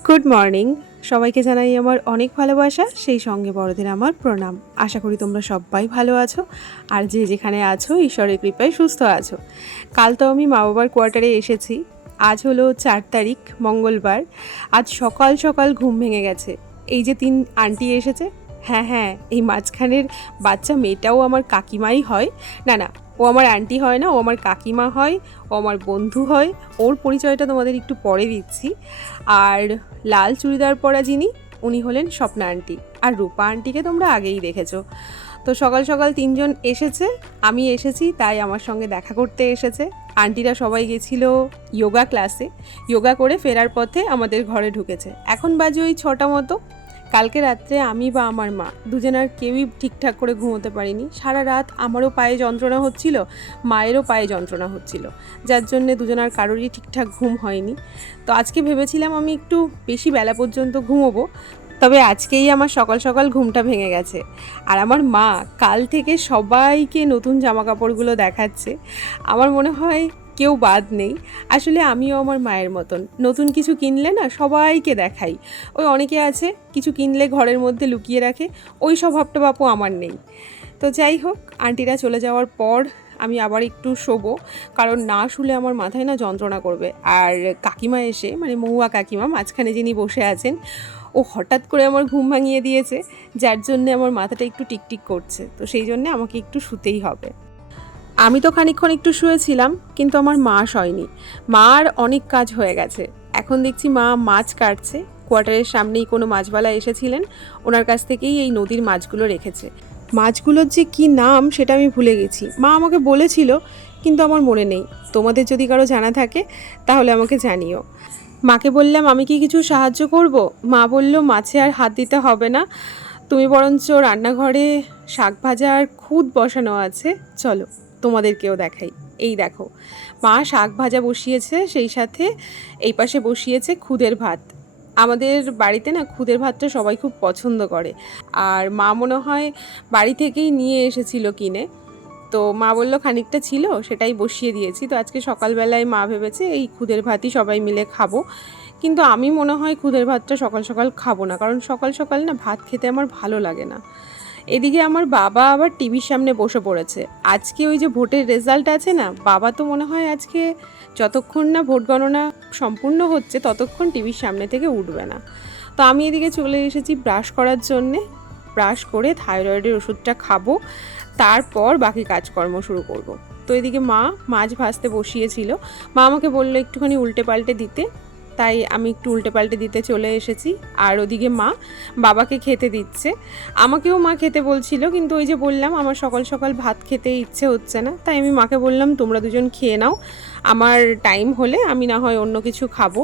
Good morning সবাইকে জানাই আমার অনেক ভালোবাসা, সেই সঙ্গে বড়দের আমার প্রণাম। আশা করি তোমরা সবাই ভালো আছো আর যে যেখানে আছো, ঈশ্বরের কৃপায় সুস্থ আছো। কাল তো আমি মা বাবার কোয়ার্টারে এসেছি। আজ হলো চার তারিখ, মঙ্গলবার। আজ সকাল সকাল ঘুম ভেঙে গেছে। এই যে তিন আন্টি এসেছে হ্যাঁ হ্যাঁ এই মাঝখানের বাচ্চা মেয়েটাও আমার কাকিমাই হয়। না না ও আমার আন্টি হয় না, ও আমার কাকিমা হয়, ও আমার বন্ধু হয়। ওর পরিচয়টা তোমাদের একটু পরে দিচ্ছি। আর লাল চুড়িদার পরা যিনি, উনি হলেন স্বপ্না আন্টি আর রূপা আন্টিকে তোমরা আগেই দেখেছ। তো সকাল সকাল তিনজন এসেছে, আমি এসেছি, তাই আমার সঙ্গে দেখা করতে এসেছে। আন্টিরা সবাই গেছিল যোগা ক্লাসে যোগা করে ফেরার পথে আমাদের ঘরে ঢুকেছে। এখন বাজে ওই ছটা মতো। কালকে রাত্রে আমি বা আমার মা দুজনার কেউই ঠিকঠাক করে ঘুমোতে পারিনি। সারা রাত আমারও পায়ে যন্ত্রণা হচ্ছিল, মায়েরও পায়ে যন্ত্রণা হচ্ছিল, যার জন্যে দুজনার কারোরই ঠিকঠাক ঘুম হয়নি। তো আজকে ভেবেছিলাম আমি একটু বেশি বেলা পর্যন্ত ঘুমোবো, তবে আজকেই আমার সকাল সকাল ঘুমটা ভেঙে গেছে। আর আমার মা কাল থেকে সবাইকে নতুন জামা কাপড়গুলো দেখাচ্ছে। আমার মনে হয় কেউ বাদ নেই। আসলে আমিও আমার মায়ের মতন। নতুন কিছু কিনলে না সবাইকে দেখাই। ওই অনেকে আছে, কিছু কিনলে ঘরের মধ্যে লুকিয়ে রাখে। ওই স্বভাবটা বাপু আমার নেই। তো যাই হোক, আন্টিরা চলে যাওয়ার পর আমি আবার একটু শোবো। কারণ না শুলে আমার মাথায় না যন্ত্রণা করবে। আর কাকিমা এসে মানে মহুয়া কাকিমা, মাঝখানে যিনি বসে আছেন, ও হঠাৎ করে আমার ঘুম ভাঙিয়ে দিয়েছে। যার জন্য আমার মাথাটা একটু টিকটিক করছে। তো সেই জন্য আমাকে একটু শুতেই হবে। আমি তো খানিকক্ষণ একটু শুয়েছিলাম, কিন্তু আমার মা শয়নি। মার অনেক কাজ হয়ে গেছে। এখন দেখছি মা মাছ কাটছে। কোয়ার্টারের সামনেই কোনো মাছওয়ালা এসেছিলেন। ওনার কাছ থেকেই এই নদীর মাছগুলো রেখেছে। মাছগুলোর যে কি নাম সেটা আমি ভুলে গেছি। মা আমাকে বলেছিল, কিন্তু আমার মনে নেই। তোমাদের যদি কারও জানা থাকে, তাহলে আমাকে জানিও। মাকে বললাম, আমি কি কিছু সাহায্য করব? মা বলল, মাছে আর হাত দিতে হবে না। তুমি বরঞ্চ রান্নাঘরে শাক ভাজার খুদ বসানো আছে। চলো। তোমাদেরকেও দেখাই। এই দেখো, মা শাক ভাজা বসিয়েছে, সেই সাথে এই পাশে বসিয়েছে খুদের ভাত। আমাদের বাড়িতে না খুদের ভাতটা সবাই খুব পছন্দ করে। আর মা মনে হয় বাড়ি থেকেই নিয়ে এসেছিল কিনে। তো মা বলল, খানিকটা ছিল, সেটাই বসিয়ে দিয়েছি। তো আজকে সকালবেলায় মা ভেবেছে, এই খুদের ভাতই সবাই মিলে খাব। কিন্তু আমি মনে হয় খুদের ভাতটা সকাল সকাল খাব না। কারণ সকাল সকাল না ভাত খেতে আমার ভালো লাগে না। এদিকে আমার বাবা আবার টিভির সামনে বসে পড়েছে। আজকে ওই যে ভোটের রেজাল্ট আছে না, বাবা তো মনে হয় আজকে যতক্ষণ না ভোট গণনা সম্পূর্ণ হচ্ছে ততক্ষণ টিভির সামনে থেকে উঠবে না। তো আমি এদিকে চলে এসেছি ব্রাশ করার জন্যে। ব্রাশ করে থাইরয়েডের ওষুধটা খাব, তারপর বাকি কাজকর্ম শুরু করব। তো এদিকে মা মাছ ভাজতে বসিয়েছিল। মা আমাকে বলল একটুখানি উল্টে পাল্টে দিতে। তাই আমি একটু উল্টে পাল্টে দিতে চলে এসেছি। আর ওদিকে মা বাবাকে খেতে দিচ্ছে। আমাকেও মা খেতে বলছিল, কিন্তু ওই যে বললাম, আমার সকাল সকাল ভাত খেতে ইচ্ছে হচ্ছে না। তাই আমি মাকে বললাম, তোমরা দুজন খেয়ে নাও। আমার টাইম হলে আমি না হয় অন্য কিছু খাব।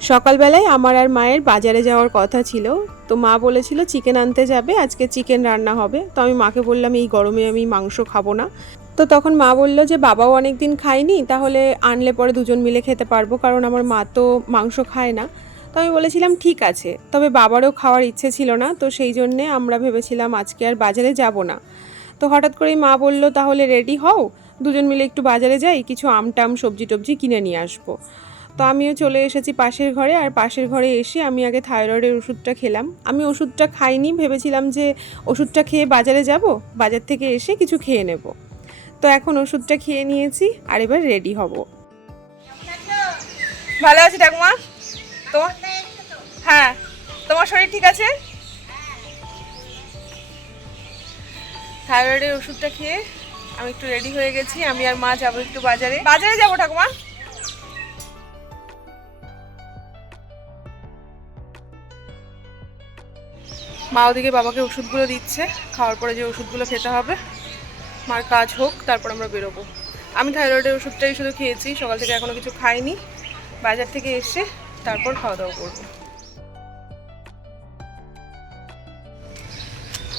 সকালবেলায় আমার আর মায়ের বাজারে যাওয়ার কথা ছিল। তো মা বলেছিল, চিকেন আনতে যাবে, আজকে চিকেন রান্না হবে। তো আমি মাকে বললাম, এই গরমে আমি মাংস খাব না। তো তখন মা বলল যে, বাবাও অনেক দিন খায়নি, তাহলে আনলে পরে দুজন মিলে খেতে পারব, কারণ আমার মা তো মাংস খায় না। তো আমি বলেছিলাম, ঠিক আছে। তবে বাবারও খাওয়ার ইচ্ছে ছিল না, তো সেই জন্যে আমরা ভেবেছিলাম আজকে আর বাজারে যাব না। তো হঠাৎ করেই মা বলল, তাহলে রেডি হও, দুজন মিলে একটু বাজারে যাই, কিছু আম টাম সবজি টবজি কিনে নিয়ে আসব। তো আমিও চলে এসেছি পাশের ঘরে, আর পাশের ঘরে এসে আমি আগে থাইরয়েডের ওষুধটা খেলাম। আমি ওষুধটা খাইনি, ভেবেছিলাম যে ওষুধটা খেয়ে বাজারে যাব, বাজার থেকে এসে কিছু খেয়ে নেব। তো এখন ওষুধটা খেয়ে নিয়েছি আর এবার রেডি হব। ভালো আছি ঠাকুমা? তো হ্যাঁ তোমার শরীর ঠিক আছে? থাইরয়েডের ওষুধটা খেয়ে আমি একটু রেডি হয়ে গেছি, আমি আর মা যাব একটু বাজারে। বাজারে যাব ঠাকুমা। মা ওদিকে বাবাকে ওষুধগুলো দিচ্ছে, খাওয়ার পরে যে ওষুধগুলো খেতে হবে। মার কাজ হোক, তারপর আমরা বেরোবো। আমি থাইরয়েডের ওষুধটাই শুধু খেয়েছি, সকাল থেকে এখনও কিছু খাইনি। বাজার থেকে এসে তারপর খাওয়া দাওয়া করব।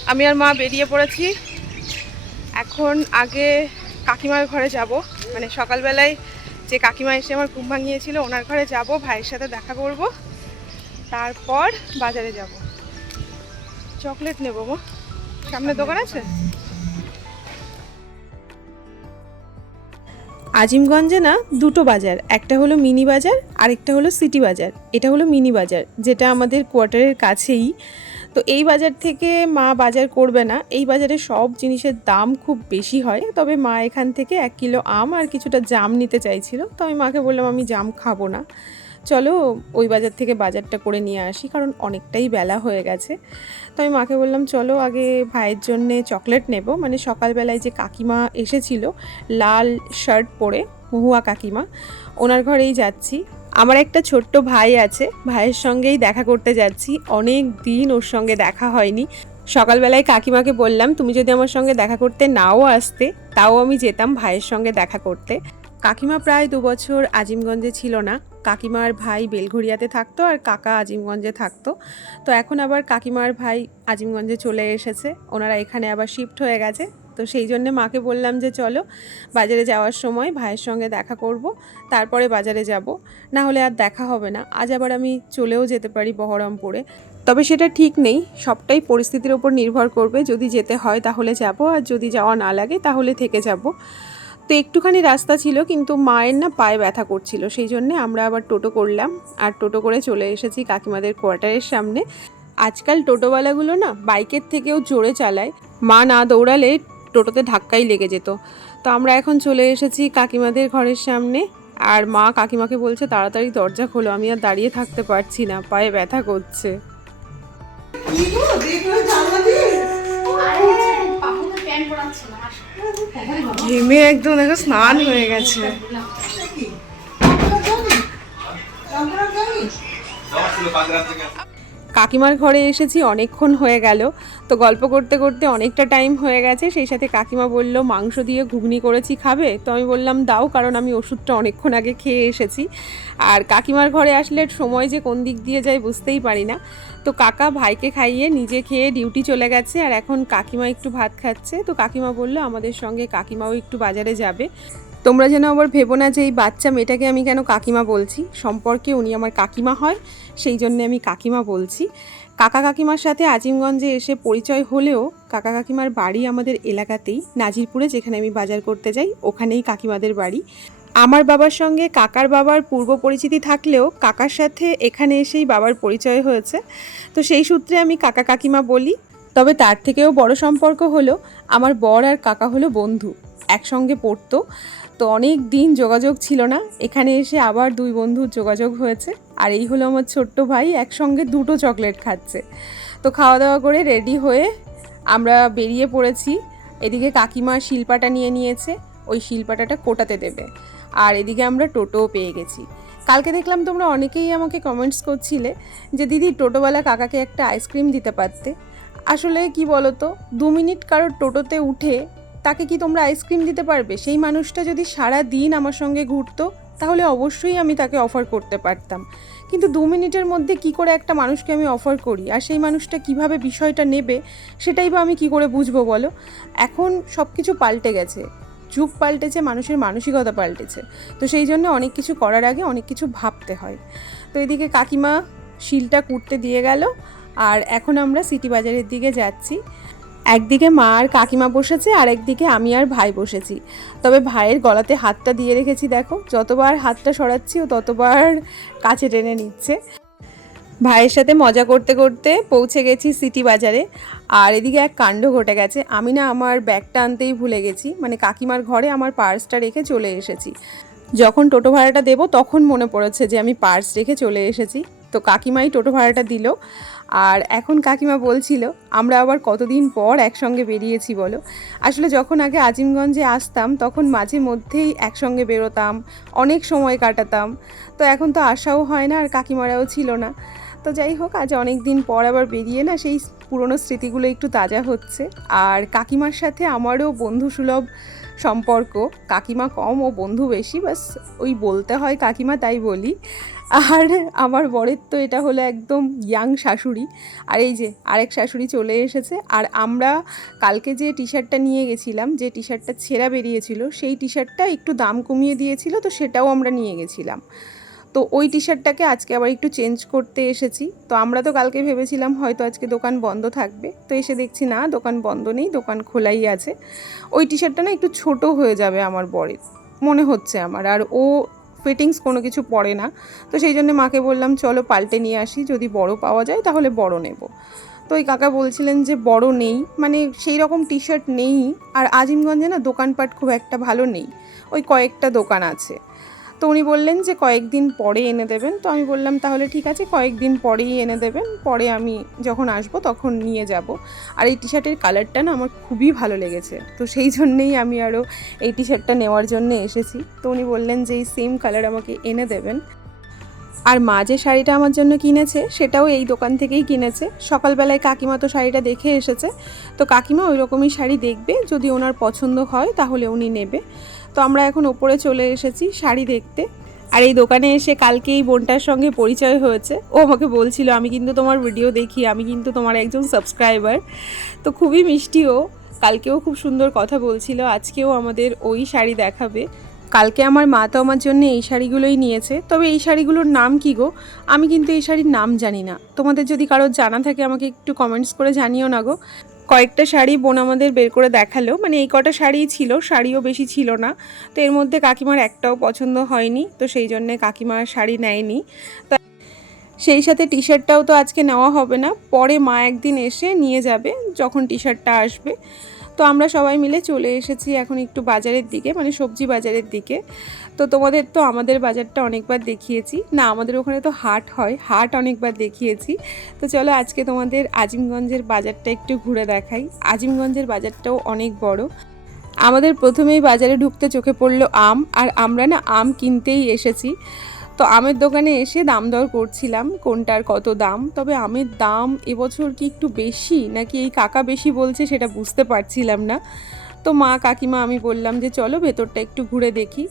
আমি আর মা বেরিয়ে পড়েছি। এখন আগে কাকিমার ঘরে যাব। মানে সকালবেলায় যে কাকিমা এসে আমার ঘুম ভাঙিয়েছিল, ওনার ঘরে যাব, ভাইয়ের সাথে দেখা করব। তারপর বাজারে যাব। চকলেট নেব মা। সামনে দোকান আছে? আজিমগঞ্জে না দুটো বাজার, একটা হলো মিনি বাজার, আরেকটা হলো সিটি বাজার। এটা হলো মিনি বাজার, যেটা আমাদের কোয়ার্টারের কাছেই। তো এই বাজার থেকে মা বাজার করবে না। এই বাজারে সব জিনিসের দাম খুব বেশি হয়। তবে মা এখান থেকে এক কিলো আম আর কিছুটা জাম নিতে চাইছিল। তো আমি মাকে বললাম, আমি জাম খাব না। চলো ওই বাজার থেকে বাজারটা করে নিয়ে আসি, কারণ অনেকটাই বেলা হয়ে গেছে। তো আমি মাকে বললাম, চলো আগে ভাইয়ের জন্যে চকলেট নেব। মানে সকালবেলায় যে কাকিমা এসেছিল, লাল শার্ট পরে, মহুয়া কাকিমা, ওনার ঘরেই যাচ্ছি। আমার একটা ছোট্ট ভাই আছে, ভাইয়ের সঙ্গেই দেখা করতে যাচ্ছি। অনেক দিন ওর সঙ্গে দেখা হয়নি। সকালবেলায় কাকিমাকে বললাম, তুমি যদি আমার সঙ্গে দেখা করতে নাও আসতে, তাও আমি যেতাম ভাইয়ের সঙ্গে দেখা করতে। কাকিমা প্রায় দু বছর আজিমগঞ্জে ছিল না। কাকিমার ভাই বেলঘরিয়াতে থাকতো আর কাকা আজিমগঞ্জে থাকতো। তো এখন আবার কাকিমার ভাই আজিমগঞ্জে চলে এসেছে। ওনারা এখানে আবার শিফট হয়ে গেছে। তো সেই জন্যে মাকে বললাম যে, চলো বাজারে যাওয়ার সময় ভাইয়ের সঙ্গে দেখা করব, তারপরে বাজারে যাব। না হলে আর দেখা হবে না। আজ আবার আমি চলেও যেতে পারি বহরমপুরে। তবে সেটা ঠিক নেই। সবটাই পরিস্থিতির ওপর নির্ভর করবে। যদি যেতে হয় তাহলে যাব, আর যদি যাওয়া না লাগে তাহলে থেকে যাব। তো একটুখানি রাস্তা ছিল কিন্তু মায়ের না পায়ে ব্যথা করছিল। সেই জন্যে আমরা আবার টোটো করলাম আর টোটো করে চলে এসেছি কাকিমাদের কোয়ার্টারের সামনে। আজকাল টোটোওয়ালাগুলো না বাইকের থেকেও জোরে চালায়। মা না দৌড়ালে টোটোতে ধাক্কাই লেগে যেত। তো আমরা এখন চলে এসেছি কাকিমাদের ঘরের সামনে আর মা কাকিমাকে বলছে তাড়াতাড়ি দরজা খোলো আমি আর দাঁড়িয়ে থাকতে পারছি না পায়ে ব্যথা করছে। ঘেমে একদম দেখো স্নান হয়ে গেছে। কি কাকিমার ঘরে এসেছি, অনেকক্ষণ হয়ে গেল। তো গল্প করতে করতে অনেকটা টাইম হয়ে গেছে, সেই সাথে কাকিমা বলল, মাংস দিয়ে ঘুগনি করেছি, খাবে? তো আমি বললাম, দাও, কারণ আমি ওষুধটা অনেকক্ষণ আগে খেয়ে এসেছি। আর কাকিমার ঘরে আসলে সময় যে কোন দিক দিয়ে যায় বুঝতেই পারি না। তো কাকা ভাইকে খাইয়ে নিজে খেয়ে ডিউটি চলে গেছে, আর এখন কাকিমা একটু ভাত খাচ্ছে। তো কাকিমা বলল, আমাদের সঙ্গে কাকিমাও একটু বাজারে যাবে। তোমরা যেন আবার ভেবো না যে এই বাচ্চা মেয়েটাকে আমি কেন কাকিমা বলছি? সম্পর্কে উনি আমার কাকিমা হয়, সেই জন্য আমি কাকিমা বলছি। কাকা কাকিমার সাথে আজিমগঞ্জে এসে পরিচয় হলেও কাকা কাকিমার বাড়ি আমাদের এলাকাতেই, নাজিরপুরে যেখানে আমি বাজার করতে যাই, ওখানেই কাকিমাদের বাড়ি। আমার বাবার সঙ্গে কাকার বাবার পূর্ব পরিচিতি থাকলেও কাকার সাথে এখানে এসেই বাবার পরিচয় হয়েছে। তো সেই সূত্রে আমি কাকা কাকিমা বলি। তবে তার থেকেও বড় সম্পর্ক হলো, আমার বর আর কাকা হলো বন্ধু। একসঙ্গে পড়তো। তো অনেক দিন যোগাযোগ ছিল না। এখানে এসে আবার দুই বন্ধুর যোগাযোগ হয়েছে। আর এই হলো আমার ছোট্ট ভাই, একসঙ্গে দুটো চকলেট খাচ্ছে। তো খাওয়া দাওয়া করে রেডি হয়ে আমরা বেরিয়ে পড়েছি। এদিকে কাকিমা শিল্পাটা নিয়ে নিয়েছে, ওই শিলপাটাটা কোটাতে দেবে। আর এদিকে আমরা টোটোও পেয়ে গেছি। কালকে দেখলাম তোমরা অনেকেই আমাকে কমেন্টস করছিলে যে, দিদি, টোটোওয়ালা কাকাকে একটা আইসক্রিম দিতে পারতে? আসলে কি বলো তো দু মিনিট কারোর টোটোতে উঠে তাকে কি তোমরা আইসক্রিম দিতে পারবে? সেই মানুষটা যদি সারা দিন আমার সঙ্গে ঘুরতো, তাহলে অবশ্যই আমি তাকে অফার করতে পারতাম। কিন্তু দু মিনিটের মধ্যে কি করে একটা মানুষকে আমি অফার করি? আর সেই মানুষটা কীভাবে বিষয়টা নেবে, সেটাই বা আমি কি করে বুঝব বলো? এখন সব কিছু পাল্টে গেছে। যুগ পাল্টেছে, মানুষের মানসিকতা পাল্টেছে। তো সেই জন্য অনেক কিছু করার আগে অনেক কিছু ভাবতে হয়। তো এদিকে কাকিমা শিলটা কুটতে দিয়ে গেল। আর এখন আমরা সিটি বাজারের দিকে যাচ্ছি। একদিকে মা আর কাকিমা বসেছে আর একদিকে আমি আর ভাই বসেছি। তবে ভাইয়ের গলাতে হাতটা দিয়ে রেখেছি, দেখো, যতবার হাতটা সরাচ্ছি ও ততবার কাছে টেনে নিচ্ছে। ভাইয়ের সাথে মজা করতে করতে পৌঁছে গেছি সিটি বাজারে, আর এদিকে এক কাণ্ড ঘটে গেছে। আমি না আমার ব্যাগটা আনতেই ভুলে গেছি মানে কাকিমার ঘরে আমার পার্সটা রেখে চলে এসেছি। যখন টোটো ভাড়াটা দেবো, তখন মনে পড়েছে যে আমি পার্স রেখে চলে এসেছি। তো কাকিমাই টোটো ভাড়াটা দিল। আর এখন কাকিমা বলছিল, আমরা আবার কতদিন পর একসঙ্গে বেরিয়েছি বলো। আসলে যখন আগে আজিমগঞ্জে আসতাম, তখন মাঝে মধ্যেই একসঙ্গে বেরোতাম, অনেক সময় কাটাতাম। তো এখন তো আসাও হয় না আর কাকিমারাও ছিল না। তো যাই হোক, আজ অনেক দিন পর আবার বেরিয়ে না সেই পুরনো স্মৃতিগুলো একটু তাজা হচ্ছে। আর কাকিমার সাথে আমারও বন্ধুসুলভ সম্পর্ক। কাকিমা কম ও বন্ধু বেশি, বাস ওই বলতে হয় কাকিমা, তাই বলি। আর আমার বরের তো এটা হলো একদম ইয়াং শাশুড়ি। আর এই যে আরেক শাশুড়ি চলে এসেছে। আর আমরা কালকে যে টি শার্টটা নিয়ে গেছিলাম, যে টি শার্টটা ছেঁড়া বেরিয়েছিল, সেই টি শার্টটা একটু দাম কমিয়ে দিয়েছিল, তো সেটাও আমরা নিয়ে গেছিলাম। তো ওই টি শার্টটাকে আজকে আবার একটু চেঞ্জ করতে এসেছি। তো আমরা তো কালকে ভেবেছিলাম হয়তো আজকে দোকান বন্ধ থাকবে। তো এসে দেখছি, না, দোকান বন্ধ নেই, দোকান খোলাই আছে। ওই টি শার্টটা না একটু ছোট হয়ে যাবে আমার বরের। মনে হচ্ছে আমার। আর ও ফিটিংস কোনো কিছু পড়ে না। তো সেই জন্য মাকে বললাম, চলো পাল্টে নিয়ে আসি, যদি বড় পাওয়া যায় তাহলে বড় নেব। তো ওই কাকা বলছিলেন যে, বড় নেই। মানে সেই রকম টি শার্ট নেই, আর আজিমগঞ্জে না দোকানপাট খুব একটা ভালো নেই। ওই কয়েকটা দোকান আছে। তো উনি বললেন যে কয়েকদিন পরে এনে দেবেন। তো আমি বললাম, তাহলে ঠিক আছে কয়েকদিন পরেই এনে দেবেন। পরে আমি যখন আসব তখন নিয়ে যাব। আর এই টি শার্টের কালারটা না আমার খুবই ভালো লেগেছে। তো সেই জন্যেই আমি আরও এই টি শার্টটা নেওয়ার জন্য এসেছি। তো উনি বললেন যে এই সেম কালার আমাকে এনে দেবেন। আর মা যে শাড়িটা আমার জন্য কিনেছে, সেটাও এই দোকান থেকেই কিনেছে। সকালবেলায় কাকিমা তো শাড়িটা দেখে এসেছে। তো কাকিমা ওই রকমই শাড়ি দেখবে। যদি ওনার পছন্দ হয়, তাহলে উনি নেবে। তো আমরা এখন ওপরে চলে এসেছি শাড়ি দেখতে। আর এই দোকানে এসে কালকে এই বোনটার সঙ্গে পরিচয় হয়েছে। ও আমাকে বলছিল, আমি কিন্তু তোমার ভিডিও দেখি, আমি কিন্তু তোমার একজন সাবস্ক্রাইবার তো খুবই মিষ্টি ও। কালকেও খুব সুন্দর কথা বলছিল, আজকেও আমাদের ওই শাড়ি দেখাবে। কালকে আমার মা তো আমার জন্য এই শাড়িগুলোই নিয়েছে। তবে এই শাড়িগুলোর নাম কি গো? আমি কিন্তু এই শাড়ির নাম জানি না। তোমাদের যদি কারোর জানা থাকে, আমাকে একটু কমেন্টস করে জানিও না গো। কয়েকটা শাড়ি বোন আমাদের বের করে দেখাল। মানে এই কটা শাড়িই ছিল, শাড়িও বেশি ছিল না। তো এর মধ্যে কাকিমার একটাও পছন্দ হয়নি, তো সেই জন্যে কাকিমার শাড়ি নেয়নি। তো সেই সাথে টি শার্টটাও তো আজকে নেওয়া হবে না, পরে মা একদিন এসে নিয়ে যাবে, যখন টি শার্টটা আসবে। তো আমরা সবাই মিলে চলে এসেছি এখন একটু বাজারের দিকে মানে সবজি বাজারের দিকে। তো তোমাদের তো আমাদের বাজারটা অনেকবার দেখিয়েছি। না, আমাদের ওখানে তো হাট হয়, হাট অনেকবার দেখিয়েছি। তো চলো আজকে তোমাদের আজিমগঞ্জের বাজারটা একটু ঘুরে দেখাই। আজিমগঞ্জের বাজারটাও অনেক বড়। আমাদের প্রথমেই বাজারে ঢুকতে চোখে পড়ল আম, আর আমরা না আম কিনতেই এসেছি। তো আমের দোকানে এসে দাম দর করছিলাম, কোনটার কত দাম। তবে আমের দাম এবছর কি একটু বেশি, নাকি এই কাকা বেশি বলছে সেটা বুঝতে পারছিলাম না। তো মা কাকিমা আমি বললাম যে, চলো ভেতরটা একটু ঘুরে দেখি।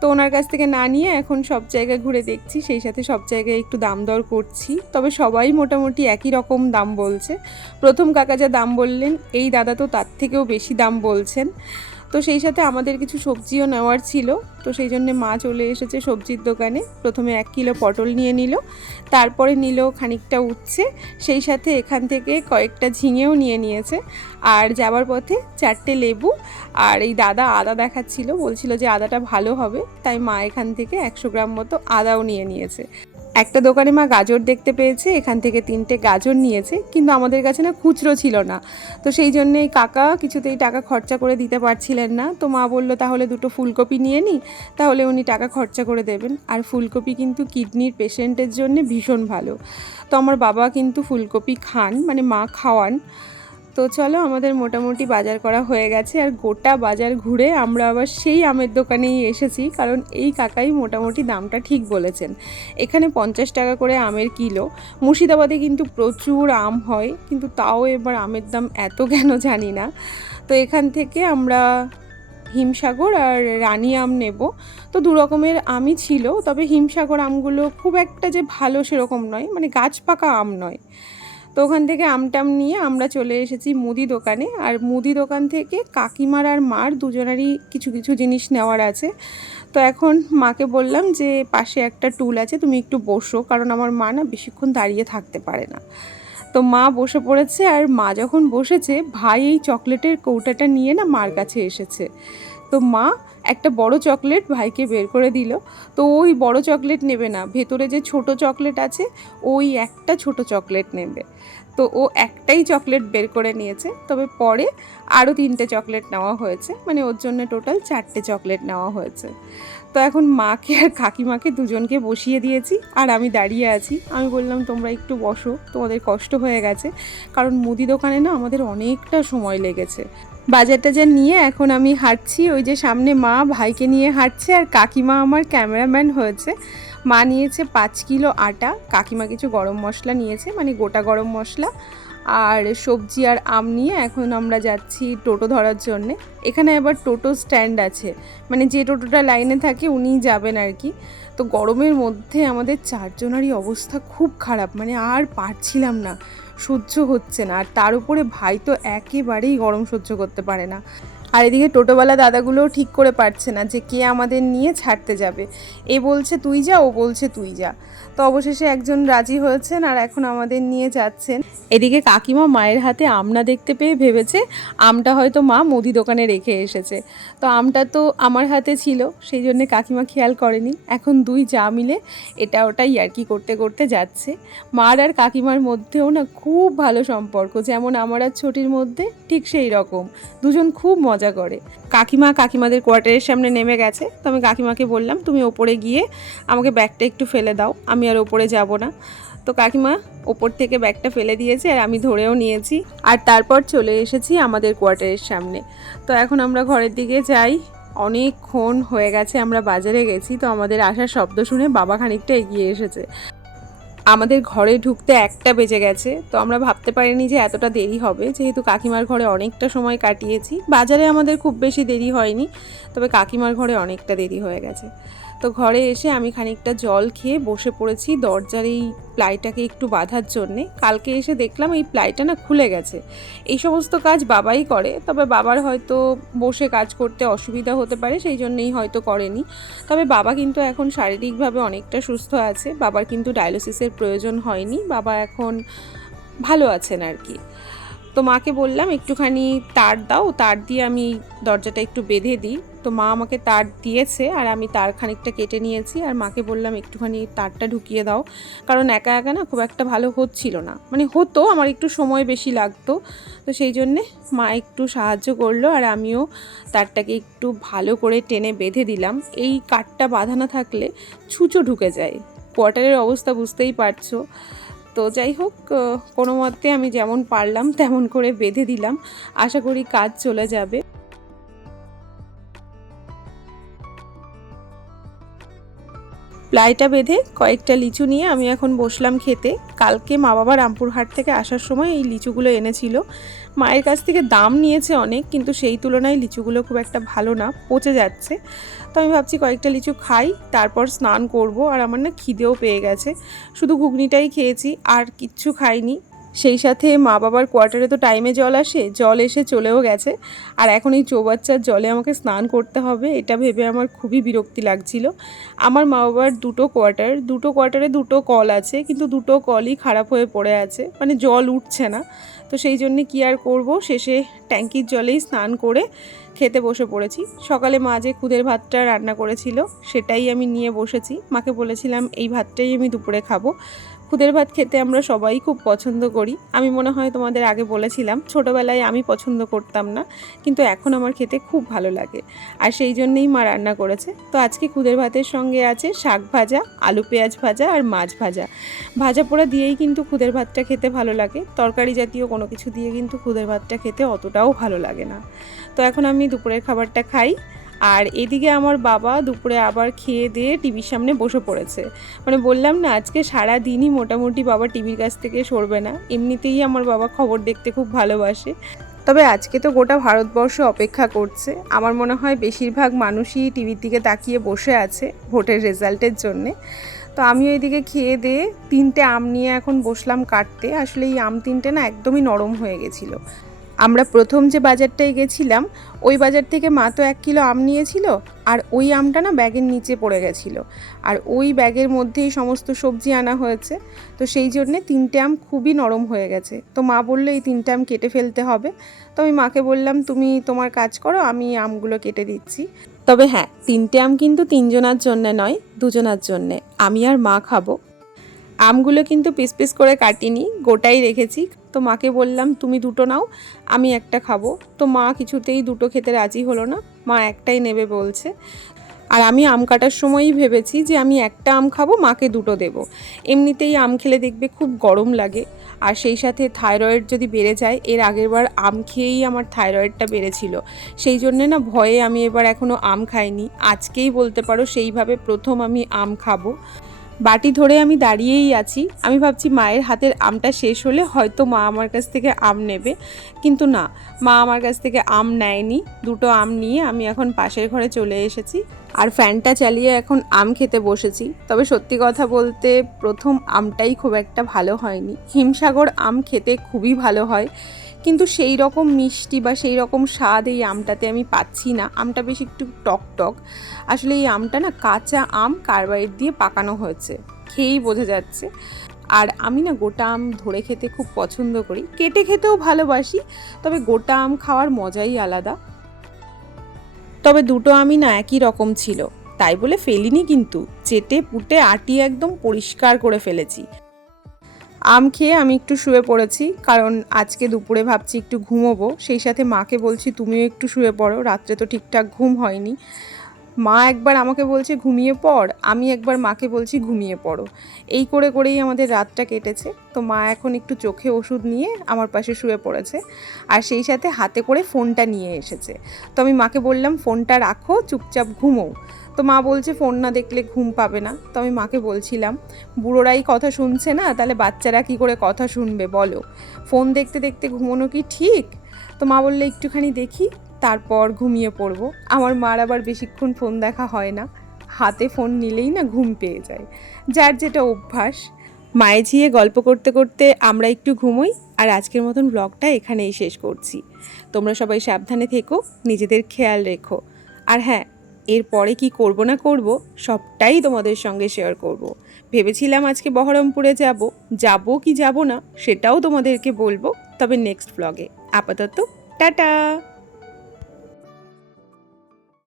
তো ওনার কাছ থেকে না নিয়ে এখন সব জায়গায় ঘুরে দেখছি, সেই সাথে সব জায়গায় একটু দাম দর করছি। তবে সবাই মোটামুটি একই রকম দাম বলছে। প্রথম কাকা যা দাম বললেন, এই দাদা তো তার থেকেও বেশি দাম বলছেন। তো সেই সাথে আমাদের কিছু সবজিও নেওয়ার ছিল। তো সেই জন্যে মা চলে এসেছে সবজির দোকানে। প্রথমে এক কিলো পটল নিয়ে নিল, তারপরে নিল খানিকটা উচ্ছে। সেই সাথে এখান থেকে কয়েকটা ঝিঙেও নিয়ে নিয়েছে। আর যাওয়ার পথে চারটে লেবু। আর এই দাদা আদা দেখাচ্ছিল, বলছিল যে আদাটা ভালো হবে। তাই মা এখান থেকে একশো গ্রাম মতো আদাও নিয়ে নিয়েছে। একটা দোকানে মা গাজর দেখতে পেয়েছে, এখান থেকে তিনটে গাজর নিয়েছে, কিন্তু আমাদের কাছে না খুচরো ছিল না। তো সেই জন্যেই কাকা কিছুতেই টাকা খরচা করে দিতে পারছিলেন না। তো মা বলল, তাহলে দুটো ফুলকপি নিয়ে নিই তাহলে উনি টাকা খরচা করে দেবেন। আর ফুলকপি কিন্তু কিডনির পেশেন্টের জন্য ভীষণ ভালো। তো আমার বাবা কিন্তু ফুলকপি খান মানে মা খাওয়ান। তো চলো আমাদের মোটামুটি বাজার করা হয়ে গেছে আর গোটা বাজার ঘুরে আমরা আবার সেই আমের দোকানেই এসেছি, কারণ এই কাকাই মোটামুটি দামটা ঠিক বলেছেন। এখানে পঞ্চাশ টাকা করে আমের কিলো। মুর্শিদাবাদে কিন্তু প্রচুর আম হয়, কিন্তু তাও এবার আমের দাম এত কেন জানি না। তো এখান থেকে আমরা হিমসাগর আর রানী আম নেব। তো দু রকমের আমই ছিল, তবে হিমসাগর আমগুলো খুব একটা যে ভালো সেরকম নয় মানে গাছ পাকা আম নয়। তো ওখান থেকে আমটাম নিয়ে আমরা চলে এসেছি মুদি দোকানে। আর মুদি দোকান থেকে কাকিমার আর মার দুজনেরই কিছু কিছু জিনিস নেওয়ার আছে। তো এখন মাকে বললাম যে, পাশে একটা টুল আছে, তুমি একটু বসো। কারণ আমার মা না বেশিক্ষণ দাঁড়িয়ে থাকতে পারে না। তো মা বসে পড়েছে আর মা যখন বসেছে, ভাই এই চকলেটের কৌটাটা নিয়ে না মার কাছে এসেছে। তো মা একটা বড় চকলেট ভাইকে বের করে দিল। তো ওই বড় চকলেট নেবে না। ভেতরে যে ছোট চকলেট আছে, ওই একটা ছোট চকলেট নেবে। তো ও একটাই চকলেট বের করে নিয়েছে। তবে পরে আরও তিনটে চকলেট নেওয়া হয়েছে। মানে ওর জন্য টোটাল চারটে চকলেট নেওয়া হয়েছে। তো এখন মাকে আর কাকিমাকে দুজনকে বসিয়ে দিয়েছি। আর আমি দাঁড়িয়ে আছি। আমি বললাম, তোমরা একটু বসো। তোমাদের কষ্ট হয়ে গেছে। কারণ মুদি দোকানে না আমাদের অনেকটা সময় লেগেছে। বাজার টাজার নিয়ে এখন আমি হাঁটছি, ওই যে সামনে মা ভাইকে নিয়ে হাঁটছে আর কাকিমা আমার ক্যামেরাম্যান হয়েছে। মা নিয়েছে পাঁচ কিলো আটা, কাকিমা কিছু গরম মশলা নিয়েছে মানে গোটা গরম মশলা আর সবজি আর আম নিয়ে এখন আমরা যাচ্ছি টোটো ধরার জন্যে। এখানে আবার টোটো স্ট্যান্ড আছে মানে যে টোটোটা লাইনে থাকে উনিই যাবেন আর কি। তো গরমের মধ্যে আমাদের চারজনারই অবস্থা খুব খারাপ মানে আর পারছিলাম না। সহ্য হচ্ছে না। আর তার উপরে ভাই তো একেবারেই গরম সহ্য করতে পারে না। আর এদিকে টোটোওয়ালা দাদাগুলোও ঠিক করে পারছে না যে কে আমাদের নিয়ে ছাড়তে যাবে। এ বলছে, তুই যা, ও বলছে, তুই যা। তো অবশেষে একজন রাজি হয়েছেন আর এখন আমাদের নিয়ে যাচ্ছেন। এদিকে কাকিমা মায়ের হাতে আমনা দেখতে পেয়ে ভেবেছে, আমটা হয়তো মা মুদি দোকানে রেখে এসেছে। তো আমটা তো আমার হাতে ছিল, সেই জন্যে কাকিমা খেয়াল করেনি। এখন দুই যা মিলে এটা ওটা ইয়ার্কি করতে করতে যাচ্ছে। মার আর কাকিমার মধ্যেও না খুব ভালো সম্পর্ক, যেমন আমার আর ছোটির মধ্যে ঠিক সেই রকম। দুজন খুব মজা করে। কাকিমা কাকিমাদের কোয়ার্টারের সামনে নেমে গেছে। তো আমি কাকিমাকে বললাম, তুমি ওপরে গিয়ে আমাকে ব্যাগটা একটু ফেলে দাও, আমি আর ওপরে যাব না। তো কাকিমা ওপর থেকে ব্যাগটা ফেলে দিয়েছে আর আমি ধরেও নিয়েছি। আর তারপর চলে এসেছি আমাদের কোয়ার্টারের সামনে। তো এখন আমরা ঘরের দিকে যাই। অনেকক্ষণ হয়ে গেছে, আমরা বাজারে গেছি। তো আমাদের আসার শব্দ শুনে বাবা খানিকটা এগিয়ে এসেছে। আমাদের ঘরে ঢুকতে একটা বেজে গেছে, তো আমরা ভাবতে পারিনি যে এতটা দেরি হবে। যেহেতু কাকিমার ঘরে অনেকটা সময় কাটিয়েছি, বাজারে আমাদের খুব বেশি দেরি হয়নি, তবে কাকিমার ঘরে অনেকটা দেরি হয়ে গেছে। তো ঘরে এসে আমি খানিকটা জল খেয়ে বসে পড়েছি দরজার এই প্লাইটাকে একটু বাঁধার জন্যে। কালকে এসে দেখলাম এই প্লাইটা না খুলে গেছে। এই সমস্ত কাজ বাবাই করে, তবে বাবার হয়তো বসে কাজ করতে অসুবিধা হতে পারে, সেই জন্যেই হয়তো করেনি। তবে বাবা কিন্তু এখন শারীরিকভাবে অনেকটা সুস্থ আছে, বাবার কিন্তু ডায়ালিসিসের প্রয়োজন হয়নি, বাবা এখন ভালো আছেন আর কি। তো মাকে বললাম, একটুখানি তার দাও, তার দিয়ে আমি দরজাটা একটু বেঁধে দিই। তো মা আমাকে তার দিয়েছে আর আমি তার খানিকটা কেটে নিয়েছি আর মাকে বললাম, একটুখানি তারটা ঢুকিয়ে দাও। কারণ একা একা না খুব একটা ভালো হচ্ছিল না। মানে হতো, আমার একটু সময় বেশি লাগতো। তো সেই জন্যে মা একটু সাহায্য করল আর আমিও তারটাকে একটু ভালো করে টেনে বেঁধে দিলাম। এই কাঠটা বাঁধা না থাকলে ছুঁচো ঢুকে যায়। কোয়ার্টারের অবস্থা বুঝতেই পারছ। তো যাই হোক, কোনো মতে আমি যেমন পারলাম তেমন করে বেঁধে দিলাম। আশা করি কাজ চলে যাবে। প্লাইটা বেঁধে কয়েকটা লিচু নিয়ে আমি এখন বসলাম খেতে। কালকে মা বাবা রামপুরহাট থেকে আসার সময় এই লিচুগুলো এনেছিল। মায়ের কাছ থেকে দাম নিয়েছে অনেক, কিন্তু সেই তুলনায় লিচুগুলো খুব একটা ভালো না, পচে যাচ্ছে। তো আমি ভাবছি কয়েকটা লিচু খাই, তারপর স্নান করব, আর আমার না খিদেও পেয়ে গেছে। শুধু ঘুগনিটাই খেয়েছি, আর কিচ্ছু খাইনি। সেই সাথে মা বাবার কোয়ার্টারে তো টাইমে জল আসে, জল এসে চলেও গেছে। আর এখন এই চৌবাচ্চার জলে আমাকে স্নান করতে হবে, এটা ভেবে আমার খুবই বিরক্তি লাগছিল। আমার মা বাবার দুটো কোয়ার্টার দুটো কোয়ার্টারে দুটো কল আছে, কিন্তু দুটো কলই খারাপ হয়ে পড়ে আছে মানে জল উঠছে না। তো সেই জন্যে কী আর করব, শেষে ট্যাঙ্কির জলেই স্নান করে খেতে বসে পড়েছি। সকালে মা যে খুদের ভাতটা রান্না করেছিল, সেটাই আমি নিয়ে বসেছি। মাকে বলেছিলাম, এই ভাতটাই আমি দুপুরে খাব। খুদের ভাত খেতে আমরা সবাই খুব পছন্দ করি। আমি মনে হয় তোমাদের আগে বলেছিলাম, ছোটোবেলায় আমি পছন্দ করতাম না, কিন্তু এখন আমার খেতে খুব ভালো লাগে। আর সেই জন্যেই মা রান্না করেছে। তো আজকে খুদের ভাতের সঙ্গে আছে শাক ভাজা, আলু পেঁয়াজ ভাজা আর মাছ ভাজা। ভাজা পোড়া দিয়েই কিন্তু খুদের ভাতটা খেতে ভালো লাগে। তরকারি জাতীয় কোনো কিছু দিয়ে কিন্তু খুদের ভাতটা খেতে অতটাও ভালো লাগে না। তো এখন আমি দুপুরের খাবারটা খাই। আর এদিকে আমার বাবা দুপুরে আবার খেয়ে দিয়ে টিভির সামনে বসে পড়েছে। মানে বললাম না, আজকে সারা দিনই মোটামুটি বাবা টিভির কাছ থেকে সরবে না। এমনিতেই আমার বাবা খবর দেখতে খুব ভালোবাসে। তবে আজকে তো গোটা ভারতবর্ষ অপেক্ষা করছে। আমার মনে হয় বেশিরভাগ মানুষই টিভির দিকে তাকিয়ে বসে আছে ভোটের রেজাল্টের জন্যে। তো আমি ওইদিকে খেয়ে দিয়ে তিনটে আম নিয়ে এখন বসলাম কাটতে। আসলে এই আম তিনটে না একদমই নরম হয়ে গেছিল। আমরা প্রথম যে বাজারটায় গেছিলাম, ওই বাজার থেকে মা তো এক কিলো আম নিয়েছিল আর ওই আমটা না ব্যাগের নিচে পড়ে গেছিল। আর ওই ব্যাগের মধ্যেই সমস্ত সবজি আনা হয়েছে। তো সেই জন্যে তিনটে আম খুবই নরম হয়ে গেছে। তো মা বলল, এই তিনটে আম কেটে ফেলতে হবে। তো আমি মাকে বললাম, তুমি তোমার কাজ করো, আমি আমগুলো কেটে দিচ্ছি। তবে হ্যাঁ তিনটে আম কিন্তু তিনজনার জন্যে নয়, দুজনার জন্যে। আমি আর মা খাব। আমগুলো কিন্তু পিস পিস করে কাটিনি, গোটাই রেখেছি। তো মাকে বললাম, তুমি দুটো নাও, আমি একটা খাব। তো মা কিছুতেই দুটো খেতে রাজি হলো না, মা একটাই নেবে বলছে। আর আমি আম কাটার সময়ই ভেবেছি যে আমি একটা আম খাব, মাকে দুটো দেব। এমনিতেই আম খেলে দেখবে খুব গরম লাগে। আর সেই সাথে থাইরয়েড যদি বেড়ে যায়, এর আগের বার আম খেয়েই আমার থাইরয়েডটা বেড়েছিল। সেই জন্যে না ভয়ে আমি এবার এখনও আম খাইনি। আজকেই বলতে পারো সেইভাবে প্রথম আমি আম খাব। বাটি ধরে আমি দাঁড়িয়েই আছি। আমি ভাবছি মায়ের হাতের আমটা শেষ হলে হয়তো মা আমার কাছ থেকে আম নেবে। কিন্তু না, মা আমার কাছ থেকে আম নেয়নি। দুটো আম নিয়ে আমি এখন পাশের ঘরে চলে এসেছি। আর ফ্যানটা চালিয়ে এখন আম খেতে বসেছি। তবে সত্যি কথা বলতে প্রথম আমটাই খুব একটা ভালো হয়নি। হিমসাগর আম খেতে খুবই ভালো হয়। কিন্তু সেই রকম মিষ্টি বা সেই রকম স্বাদ এই আমটাতে আমি পাচ্ছি না। আমটা বেশ একটু টক টক আসলে এই আমটা না কাঁচা আম কার্বাইড দিয়ে পাকানো হয়েছে। খেয়েই বোঝা যাচ্ছে। আর আমি না গোটা আম ধরে খেতে খুব পছন্দ করি। কেটে খেতেও ভালোবাসি, তবে গোটা আম খাওয়ার মজাই আলাদা। তবে দুটো আমি না একই রকম ছিল। তাই বলে ফেলিনি কিন্তু। চেটে পুটে আটি একদম পরিষ্কার করে ফেলেছি। আম খেয়ে আমি একটু শুয়ে পড়েছি, কারণ আজকে দুপুরে ভাবছি একটু ঘুমোবো। সেই সাথে মাকে বলছি, তুমিও একটু শুয়ে পড়ো, রাত্রে তো ঠিকঠাক ঘুম হয়নি। মা একবার আমাকে বলছে, ঘুমিয়ে পড়। আমি একবার মাকে বলছি, ঘুমিয়ে পড়ো। এই করে করেই আমাদের রাতটা কেটেছে। তো মা এখন একটু চোখে ওষুধ নিয়ে আমার পাশে শুয়ে পড়েছে আর সেই সাথে হাতে করে ফোনটা নিয়ে এসেছে। তো আমি মাকে বললাম, ফোনটা রাখো, চুপচাপ ঘুমোও তো মা বলছে, ফোন না দেখলে ঘুম পাবে না। তো আমি মাকে বলছিলাম, বুড়োরাই কথা শুনছে না? তাহলে বাচ্চারা কি করে কথা শুনবে বলো? ফোন দেখতে দেখতে ঘুমোনো কি ঠিক? তো মা বললে, একটুখানি দেখি, তারপর ঘুমিয়ে পড়ব। আমার মার আবার বেশিক্ষণ ফোন দেখা হয় না। হাতে ফোন নিলেই না ঘুম পেয়ে যায়। যার যেটা অভ্যাস। মায়ে ঝিয়ে গল্প করতে করতে আমরা একটু ঘুমোই, আর আজকের মতন ব্লগটা এখানেই শেষ করছি। তোমরা সবাই সাবধানে থেকো, নিজেদের খেয়াল রেখো। আর হ্যাঁ এরপরে কি করব না করব, সবটাই তোমাদের সঙ্গে শেয়ার করব। ভেবেছিলাম আজকে বহরমপুরে যাব যাব কি যাব না, সেটাও তোমাদেরকে বলব, তবে নেক্সট ব্লগে আপাতত, টাটা